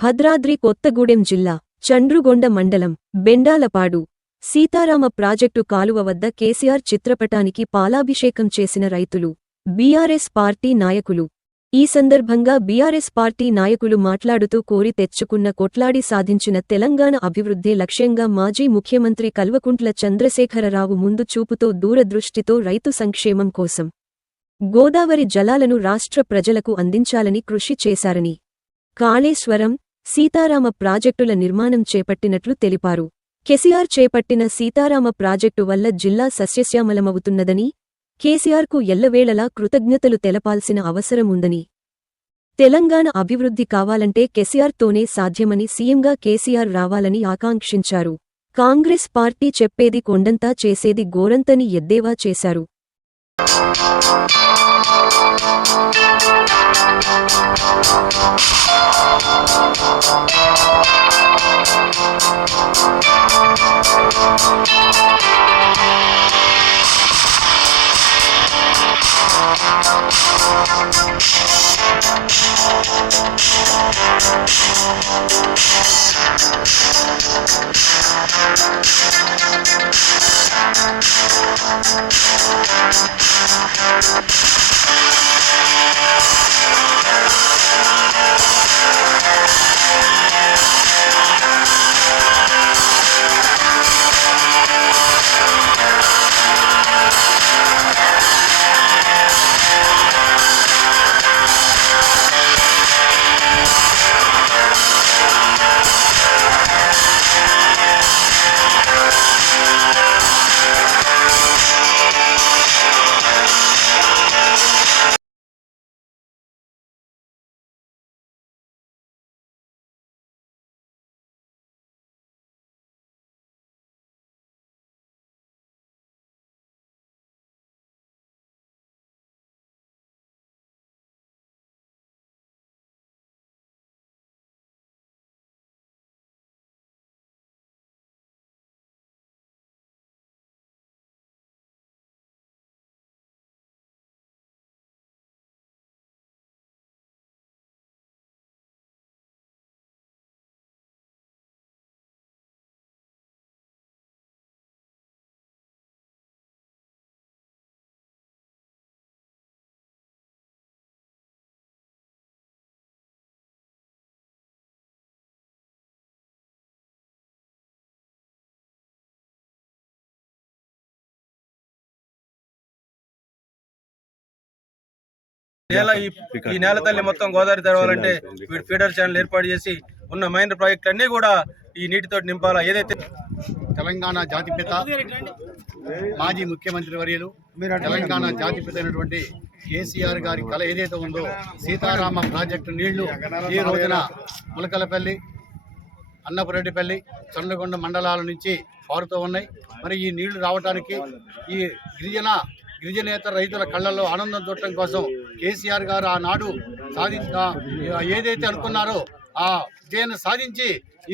భద్రాద్రి కొత్తగూడెం జిల్లా చండ్రుగొండ మండలం బెండాలపాడు సీతారామ ప్రాజెక్టు కాలువ వద్ద కేసీఆర్ చిత్రపటానికి పాలాభిషేకం చేసిన రైతులు బీఆర్ఎస్ పార్టీ నాయకులు ఈ సందర్భంగా బీఆర్ఎస్ పార్టీ నాయకులు మాట్లాడుతూ కోరి తెచ్చుకున్న కొట్లాడి సాధించిన తెలంగాణ అభివృద్ధే లక్ష్యంగా మాజీ ముఖ్యమంత్రి కల్వకుంట్ల చంద్రశేఖరరావు ముందు చూపుతో దూరదృష్టితో రైతు సంక్షేమం కోసం గోదావరి జలాలను రాష్ట్ర ప్రజలకు అందించాలని కృషి చేశారని కాళేశ్వరం సీతారామ ప్రాజెక్టుల నిర్మాణం చేపట్టినట్లు తెలిపారు. కేసీఆర్ చేపట్టిన సీతారామ ప్రాజెక్టు వల్ల జిల్లా సస్యశ్యామలమవుతున్నదని, కేసీఆర్కు ఎల్లవేళలా కృతజ్ఞతలు తెలపాల్సిన అవసరముందని, తెలంగాణ అభివృద్ధి కావాలంటే కేసీఆర్తోనే సాధ్యమని సీఎంగా కేసీఆర్ రావాలని ఆకాంక్షించారు. కాంగ్రెస్ పార్టీ చెప్పేది కొండంతా చేసేది గోరంతని ఎద్దేవా చేశారు. ఈ నేల తల్లి మొత్తం గోదావరి తెరవాలంటే ఫీడర్ ఛానల్ ఏర్పాటు చేసి ఉన్న మైనర్ ప్రాజెక్టులన్నీ కూడా ఈ నీటితో నింపాలా. ఏదైతే తెలంగాణ జాతిపిత మాజీ ముఖ్యమంత్రి వర్యులు తెలంగాణ జాతిపిత అయినటువంటి కేసీఆర్ గారి కళ ఏదైతే ఉందో సీతారామ ప్రాజెక్టు నీళ్లు ఈ రోజున ములకలపల్లి, అన్నపురెడ్డిపల్లి, చండ్రుగొండ మండలాల నుంచి పారుతూ ఉన్నాయి. మరి ఈ నీళ్లు రావడానికి ఈ గిరిజనేతర రైతుల కళ్ళల్లో ఆనందం చూడటం కోసం కేసీఆర్ గారు ఆనాడు ఏదైతే అనుకున్నారో ఆ విజయాన్ని సాధించి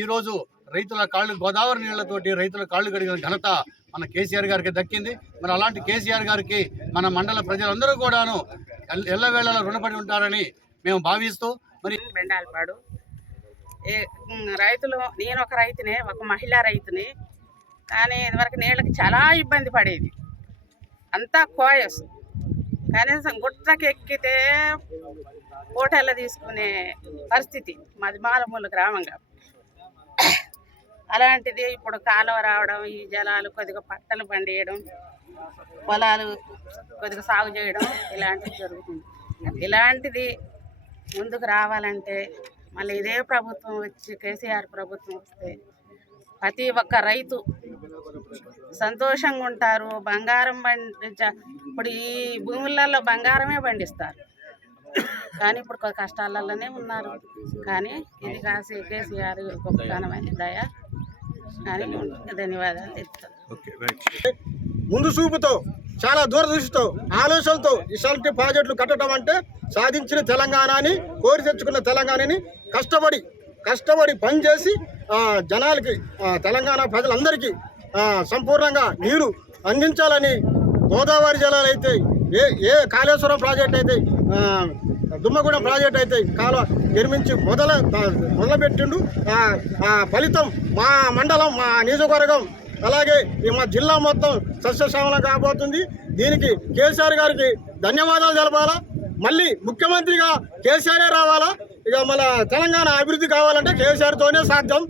ఈరోజు రైతుల కాళ్ళు గోదావరి నీళ్లతోటి రైతుల కాళ్ళు కడిగిన ఘనత మన కేసీఆర్ గారికి దక్కింది. మరి అలాంటి కేసీఆర్ గారికి మన మండల ప్రజలందరూ కూడాను ఎల్లవేళలా రుణపడి ఉంటారని మేము భావిస్తూ మరి బెండాలపాడు రైతులు, నేను ఒక రైతునే, ఒక మహిళా రైతుని. కానీ ఇదివరకు నీళ్ళకి చాలా ఇబ్బంది పడేది, అంతా కోయస్. కనీసం గుట్టకి ఎక్కితే హోటల్లో తీసుకునే పరిస్థితి మాది మాలమూల గ్రామంగా. అలాంటిది ఇప్పుడు కాలువ రావడం, ఈ జలాలు కొద్దిగా పంటలు పండియడం, పొలాలు కొద్దిగా సాగు చేయడం ఇలాంటివి జరుగుతుంది. ఇలాంటిది ముందుకు రావాలంటే మళ్ళీ ఇదే ప్రభుత్వం వచ్చి, కేసీఆర్ ప్రభుత్వం వస్తే ప్రతి ఒక్క రైతు సంతోషంగా ఉంటారు. బంగారం ఇప్పుడు ఈ భూములలో బంగారమే పండిస్తారు, కానీ ఇప్పుడు కొద్ది కష్టాలలోనే ఉన్నారు. కానీ ఇది కాసి కేసీఆర్ గొప్పతనమైన దయ కానీ ధన్యవాదాలు చెప్తాను. ముందు చూపుతో, చాలా దూరదృష్టితో, ఆలోచనతో ఇలాంటి ప్రాజెక్టులు కట్టడం అంటే సాధించిన తెలంగాణని, కోరి తెచ్చుకున్న తెలంగాణని కష్టపడి పనిచేసి జనాలకి, తెలంగాణ ప్రజలందరికీ సంపూర్ణంగా నీరు అందించాలని, గోదావరి జలాలు అయితే, ఏ కాళేశ్వరం ప్రాజెక్ట్ అయితే దుమ్మగూడెం ప్రాజెక్ట్ అయితే కాలువ నిర్మించి మొదలుపెట్టిండు. ఆ ఫలితం మా మండలం, మా నియోజకవర్గం, అలాగే ఈ మా జిల్లా మొత్తం సస్యశ్యామలం కాబోతుంది. దీనికి కేసీఆర్ గారికి ధన్యవాదాలు తెలపాలా. మళ్ళీ ముఖ్యమంత్రిగా కేసీఆర్ రావాలా. ఇక మన తెలంగాణ అభివృద్ధి కావాలంటే కేసీఆర్తోనే సాధ్యం.